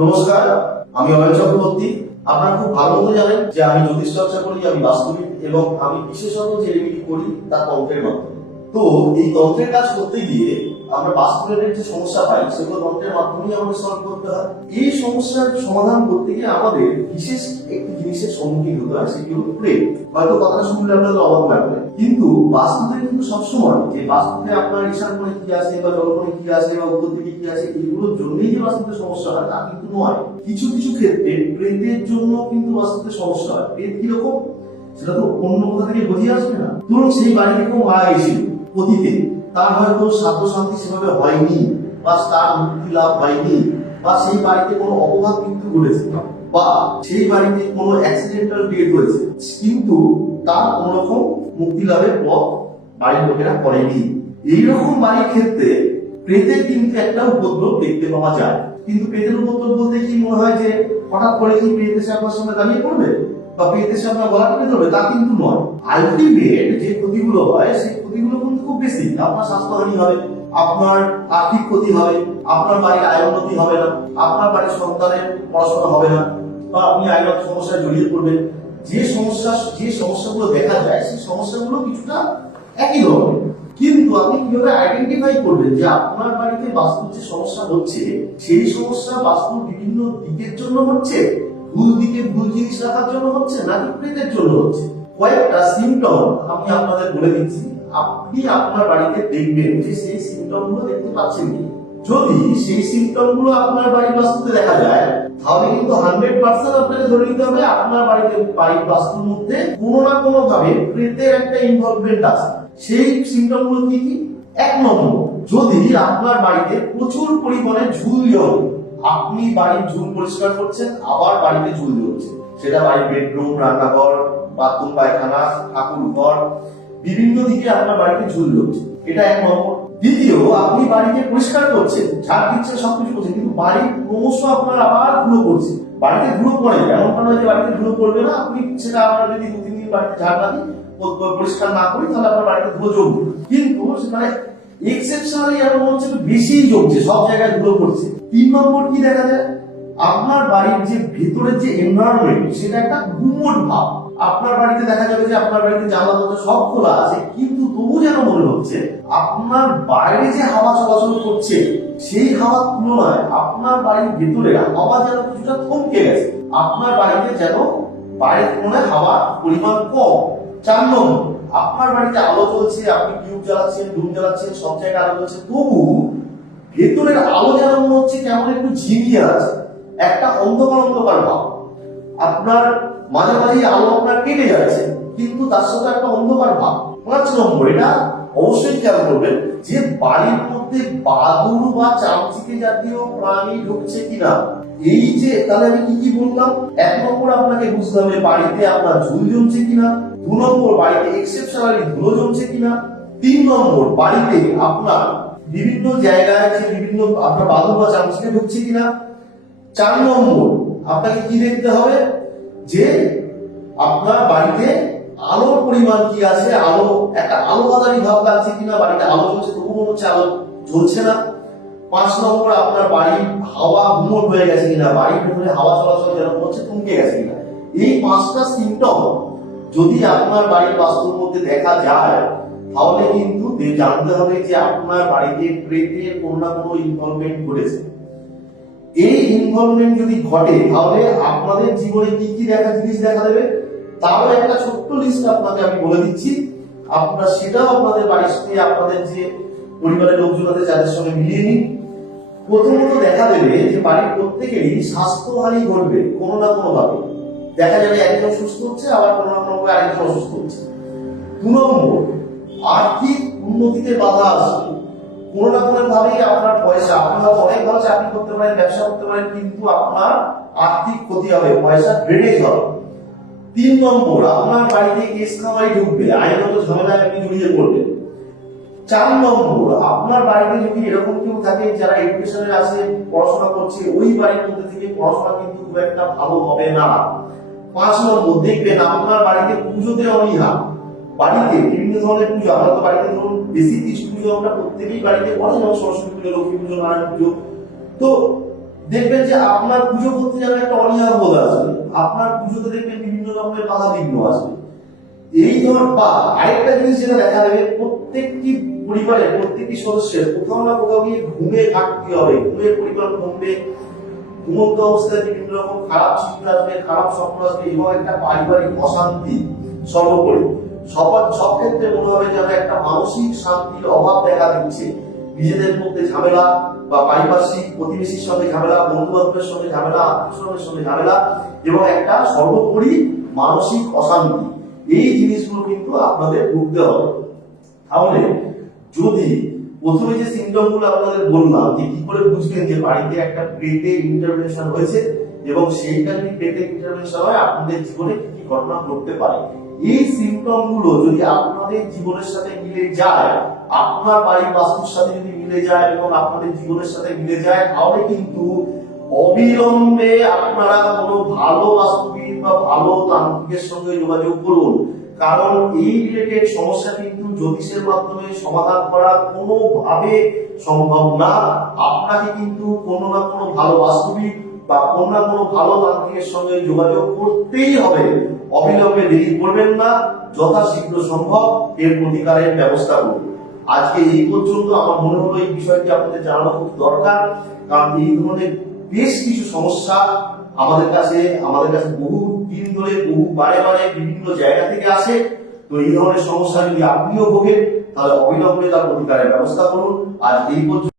নমস্কার, আমি অয়ন চক্রবর্তী। আপনারা খুব ভালো মতো জানেন যে আমি জ্যোতিষ চর্চা করি, আমি বাস্তবিক এবং আমি বিশেষত যে করি তা তন্ত্রের মাধ্যমে। তো এই তন্ত্রের কাজ করতে গিয়ে আমরা বাস্তবের যে সমস্যা পাই, সেগুলো তন্ত্রের মাধ্যমেই আমাদের সলভ করতে হয়। এই সমস্যার সমাধান করতে গিয়ে আমাদের বিশেষ একটি জিনিসের সম্মুখীন হতে হয়, সেটি হলো প্রেম হয়তো কথাটা শুনলে আপনাদের অবাক লাগবে। কিন্তু বাস্তবে কিন্তু সবসময় যে বাস্তবে আপনার ঈশান কোণে কি আছে বা জলকোণে কি আছে বা উত্তর দিকে কি আছে, এগুলোর জন্যই যে বাস্তবে সমস্যা হয়, তা কিন্তু নয়। কিছু কিছু ক্ষেত্রে প্রেতের জন্য কিন্তু বাস্তবে সমস্যা হয়। প্রেত কীরকম? সেটা তো অন্য কোথা থেকে বুঝিয়ে আসবে না। ধরুন সেই বাড়িতে কেউ মারা গেছিল, অতীতে। তার হয়তো স্বাস্থ্য শান্তি সেভাবে হয়নি, বা তার মুক্তি লাভ হয়নি, বা সেই বাড়িতে কোনো অপঘাত মৃত্যু ঘটেছে, বা সেই বাড়িতে কোনো অ্যাক্সিডেন্টাল ডেথ হয়েছে, কিন্তু তার কোনো রকম মুক্তি লাভের পথ বাড়ির লোকেরা করেনি। এইরকম বাড়ির ক্ষেত্রে প্রেতের কিন্তু একটা উপদ্রব দেখতে পাওয়া যায়। কিন্তু প্রেতের উপদ্রব বলতে কি মনে হয় যে হঠাৎ করে কি প্রেত এসে আপনার সঙ্গে দাঁড়িয়ে পড়বে? বা এসে আপনার গলা টিপে ধরবে, তা কিন্তু নয়। আলটিমেট যে ক্ষতিগুলো হয়, সেই ক্ষতিগুলো কিন্তু খুব বেশি। আপনার স্বাস্থ্যহানি হবে, আপনার আর্থিক ক্ষতি হবে, আপনার বাড়ির আয় উন্নতি হবে না, আপনার বাড়ির সন্তানের পড়াশোনা হবে না। বা আপনি আইনত সমস্যায় জড়িয়ে পড়বেন। যে সমস্যা, যে সমস্যাগুলো দেখা যায়, সেই সমস্যাগুলো কিছুটা একই ধরনের। কিন্তু আপনি কীভাবে আইডেন্টিফাই করবেন যে আপনার বাড়িতে বাস্তু যে সমস্যা হচ্ছে, সেই সমস্যা বাস্তু বিভিন্ন দিকের জন্য হচ্ছে? ভুল দিকে ভুল জিনিস রাখার জন্য হচ্ছে নাকি প্রেতের জন্য হচ্ছে? কয়েকটা সিমটম আমি আপনাদের বলে দিচ্ছি। আপনি আপনার বাড়িতে দেখবেন যে সেই সিমটমগুলো দেখতে পাচ্ছেন কি? যদি সেই সিমটমগুলো আপনার বাড়ির বাস্তুতে দেখা যায়, তাহলে কিন্তু হান্ড্রেড পার্সেন্ট আপনাকে ধরে নিতে হবে আপনার বাড়িতে, বাড়ির বাস্তুর মধ্যে কোনো না কোনো ভাবে প্রেতের একটা ইনভলভমেন্ট আছে। সেই সিমটমগুলো কি কি? এক নম্বর, যদি আপনার বাড়িতে প্রচুর পরিমাণে ঝুল জমে আপনি বাড়ির ঝুল পরিষ্কার করছেন, আবার বাড়িতে ঝুল জমছে সেটা বাড়ির বেডরুম রান্নাঘর বাথরুম পায়খানা, ঠাকুর ঘর, বিভিন্ন দিকে আপনার বাড়িতে ঝুল জমছে এটা এক নম্বর। দ্বিতীয়, আপনি বাড়িতে পরিষ্কার করছেন, ঝাড় দিচ্ছেন, সবকিছু করছেন, কিন্তু বাড়ি ক্রমশ আপনার আবার ধুলো পড়ছে। বাড়িতে ধুলো পড়ে এমনটা নয় যে বাড়িতে ধুলো পড়বে না, আপনি সেটা আপনার যদি দু তিন দিন বাড়িতে ঝাড় না প- পরিষ্কার না করি, তাহলে আপনার বাড়িতে ধুলো জমবে কিন্তু মানে এক্সেপশনালি এমন হচ্ছে যে বেশিই জমছে, সব জায়গায় ধুলো পড়ছে। তিন নম্বর কি দেখা যায়? আপনার বাড়ির যে ভেতরের যে এনভায়রনমেন্ট সেটা একটা গুমট ভাব। আপনার বাড়িতে দেখা যাবে যে আপনার বাড়িতে জানলা, দরজা সব খোলা আছে, কিন্তু তবু যেন মনে হচ্ছে, আপনার বাইরে যে হাওয়া চলাচল করছে, সেই হাওয়ার তুলনায় আপনার বাড়ির ভেতরে হাওয়া যেন কিছুটা থমকে গেছে। আপনার বাড়িতে যেন বাইরের তুলনায় হাওয়ার পরিমাণ কম। চার নম্বর আপনার বাড়িতে আলো জ্বলছে, আপনি টিউব জ্বালাচ্ছেন রুম জ্বালাচ্ছেন, সব জায়গায় আলো জ্বলছে, তবু ভেতরের আলো যেন মনে হচ্ছে কেমন একটু ঝিমিয়ে আছে, একটা অন্ধকার অন্ধকার ভাব। আপনার মাঝে মাঝে আলো আপনার কেটে যাচ্ছে, কিন্তু তার সাথে একটা অন্ধকার ভাব। পাঁচ নম্বর, এটা অবশ্যই খেয়াল করবেন যে বাড়ির মধ্যে বাদুর বা চামচিকে জাতীয় প্রাণী ঢুকছে কিনা। এই যে, তাহলে আমি কি কি বললাম? এক নম্বর আপনাকে বুঝতে হবে, বাড়িতে আপনার ঝুল জমছে কিনা। দু নম্বর বাড়িতে এক্সেপশনালি ধুলো জমছে কিনা, তিন নম্বর বাড়িতে আপনার বিভিন্ন জায়গায় যে বিভিন্ন আপনার বাদুর বা চামচিকে ঢুকছে কিনা, চার নম্বর আপনাকে কি দেখতে হবে? যে আপনার বাড়িতে আলোর পরিমাণ কি আছে, আলো একটা আলো বাদারি ভাব লাগছে কিনা, বাড়িতে আলো জ্বলছে তবু মনে হচ্ছে আলো জ্বলছে না। পাঁচ নম্বর আপনার বাড়ির হাওয়া ঘুমট হয়ে গেছে কিনা, বাড়ির ভেতরে হাওয়া চলাচল মনে হচ্ছে থমকে গেছে কিনা। এই পাঁচটা সিমটম যদি আপনার বাড়ির বাস্তুর মধ্যে দেখা যায়, তাহলে কিন্তু জানতে হবে যে আপনার বাড়িতে প্রেতের কোনো না কোনো ইনভলভমেন্ট ঘটেছে এই ইনভলভমেন্ট যদি ঘটে, তাহলে আপনাদের জীবনে কি কি দেখা জিনিস দেখা দেবে? তারও একটা ছোট্ট লিস্ট আপনাকে আমি বলে দিচ্ছি। আপনারা সেটাও আপনাদের বাড়ির সাথে, আপনাদের যে পরিবারের লোকজন আছে, যাদের সঙ্গে মিলিয়ে নিন। প্রথমত দেখা দেবে যে বাড়ির প্রত্যেকেরই স্বাস্থ্যহানি ঘটবে কোনো না কোনো ভাবে দেখা যাবে একজন সুস্থ হচ্ছে, আবার কোনো না কোনো ভাবে আরেকজন অসুস্থ হচ্ছে। দু নম্বর আর্থিক উন্নতিতে বাধা আসবে কোনো না কোনো ভাবেই আপনার পয়সা, আপনার অনেক ভালো চাকরি করতে পারেন, ব্যবসা করতে পারেন, কিন্তু আপনার আর্থিক ক্ষতি হবে, পয়সা বেড়ে যাবে তিন নম্বর, আপনার বাড়িতে কেস খামারি ঢুকবে আইনত ঝামেলায় আপনি জড়িয়ে পড়বেন। চার নম্বর, আপনার বাড়িতে যদি এরকম কেউ থাকে যারা এডুকেশনের আছে, পড়াশোনা করছে, ওই বাড়ির মধ্যে থেকে পড়াশোনা কিন্তু খুব একটা ভালো হবে না। পাঁচ নম্বর দেখবেন আপনার বাড়িতে পুজোতে অনীহা। বাড়িতে বিভিন্ন ধরনের পুজো, আমরা তো বাড়িতে ধরুন বেশি কিছু পুজো, আমরা প্রত্যেকেই বাড়িতে করি যেমন সরস্বতী পুজো, লক্ষ্মী পুজো, নারায়ণ পুজো। তো দেখবেন যে আপনার পুজো করতে যেন একটা অনীহা বোধ আসবে, আপনার পুজোতে দেখবেন বিভিন্ন রকমের বাধা বিঘ্ন আসবে। এই ধর বা, আরেকটা জিনিস যেটা দেখা যাবে, প্রত্যেকটি পরিবারের, প্রত্যেকটি সদস্যের কোথাও না কোথাও গিয়ে ঘুমে ঘাটতি হবে, ঘুমের পরিমাণ কমবে ঘুমন্ত অবস্থায় বিভিন্ন রকম খারাপ চিন্তা আসবে খারাপ স্বপ্ন আসবে এবং একটা পারিবারিক অশান্তি সর্বোপরি। সবার সব ক্ষেত্রে মনে হবে যেন একটা মানসিক শান্তির অভাব দেখা দিচ্ছে। নিজেদের মধ্যে ঝামেলা বা পারিপার্শ্বিক প্রতিবেশীর সঙ্গে ঝামেলা বন্ধু বান্ধবের সঙ্গে ঝামেলা আত্মীয় সঙ্গে ঝামেলা, এবং একটা সর্বোপরি মানসিক অশান্তি। এই জিনিসগুলো কিন্তু আপনাদের ভুগতে হবে। তাহলে যদি প্রথমে যে সিমটমগুলো আপনাদের বললাম, যে কি করে বুঝবেন যে বাড়িতে একটা পেটে ইন্টারভেনশন হয়েছে এবং সেইটা যদি পেটে ইন্টারভেনশন হয়, আপনাদের জীবনে কি কি ঘটনা ঘটতে পারে? এই সিমটমগুলো যদি আপনাদের জীবনের সাথে মিলে যায়, আপনার বাড়ির বাস্তুর সাথে যদি মিলে যায় এবং আপনাদের জীবনের সাথে মিলে যায়, তাহলে কিন্তু অবিলম্বে আপনারা কোনো ভালো বাস্তুবিদ বা ভালো তান্ত্রিকের সঙ্গে যোগাযোগ করুন। কারণ এই রিলেটেড সমস্যা কিন্তু জ্যোতিষের মাধ্যমে সমাধান করা কোনোভাবে সম্ভব না। আপনাকে কিন্তু কোনো না কোনো ভালো বাস্তবিক বা কোনো না কোনো ভালো তান্ত্রিকের সঙ্গে যোগাযোগ করতেই হবে। অবিলম্বে দেরি করবেন না, যথাশীঘ্র সম্ভব, এর প্রতিকারের ব্যবস্থা করুন। আজকে এই পর্যন্ত আমার মনে হলো এই বিষয়টি আপনাদের জানানো খুব দরকার, কারণ এই ধরনের বেশ কিছু সমস্যা আমাদের কাছে আমাদের কাছে বহু দিন ধরে, বহু বারে বারে বিভিন্ন জায়গা থেকে আসে। তো এই ধরনের সমস্যা যদি আপনিও ভোগেন, তাহলে অবিলম্বে তার প্রতিকারের ব্যবস্থা করুন। আর এই পর্যন্ত